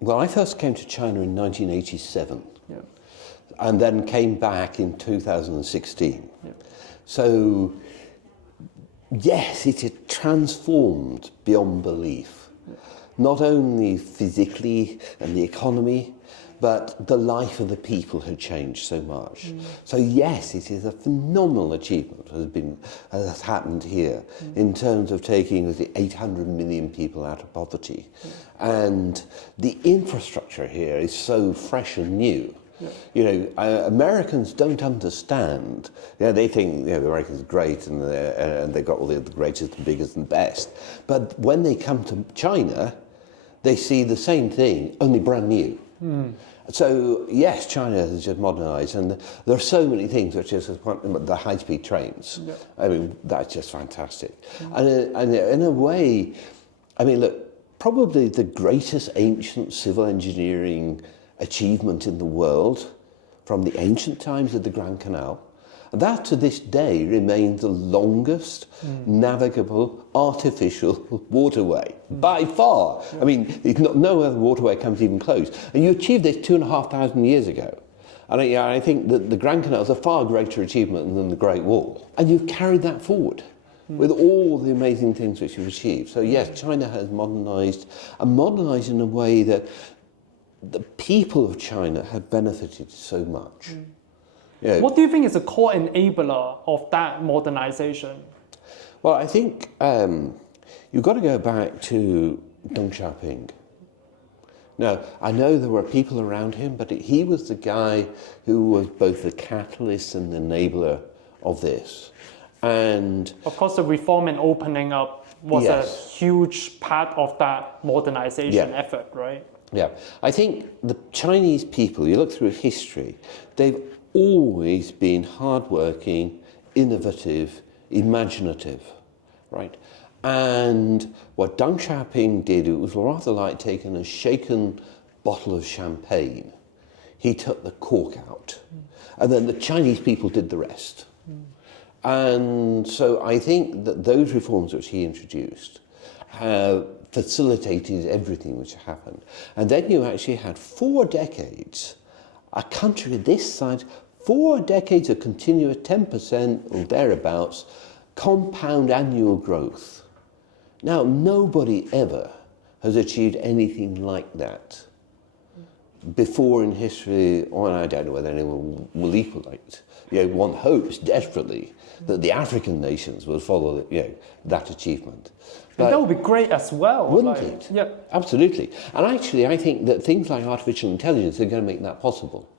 Well, I first came to China in 1987 Yeah. and then came back in 2016. Yeah. So, yes, it had transformed beyond belief. Yeah. Not only physically and the economy, but the life of the people had changed so much. So yes, it is a phenomenal achievement has happened here in terms of taking the 800 million people out of poverty. And the infrastructure here is so fresh and new. Yeah. You know, Americans don't understand. You know, they think the Americans are great and they've got all the greatest and biggest and best. But when they come to China, they see the same thing, only brand new. So yes, China has just modernized, and there are so many things which is the high-speed trains. Yeah. I mean, that's just fantastic. And in a way, I mean, look, probably the greatest ancient civil engineering achievement in the world from the ancient times of the Grand Canal. That to this day remains the longest navigable artificial waterway by far. I mean, no other waterway comes even close. And you achieved this 2,500 years ago. And I think that the Grand Canal is a far greater achievement than the Great Wall. And you've carried that forward with all the amazing things which you've achieved. So yes, China has modernized, and modernized in a way that the people of China have benefited so much. Yeah. What do you think is a core enabler of that modernization? Well, I think you've got to go back to Deng Xiaoping. Now, I know there were people around him, but he was the guy who was both the catalyst and the enabler of this. And of course, the reform and opening up was a huge part of that modernization effort, right? Yeah, I think the Chinese people, you look through history, they've always been hardworking, innovative, imaginative, right? And what Deng Xiaoping did, it was rather like taking a shaken bottle of champagne. He took the cork out, and then the Chinese people did the rest. And so I think that those reforms which he introduced have facilitated everything which happened. And then you actually had 4 decades, a country this size, 4 decades of continuous 10% or thereabouts compound annual growth. Now, nobody ever has achieved anything like that before in history, or I don't know whether anyone will equal it. You know, one hopes desperately that the African nations will follow that achievement. And that would be great as well. Wouldn't it? Yeah. Absolutely. And actually, I think that things like artificial intelligence are going to make that possible.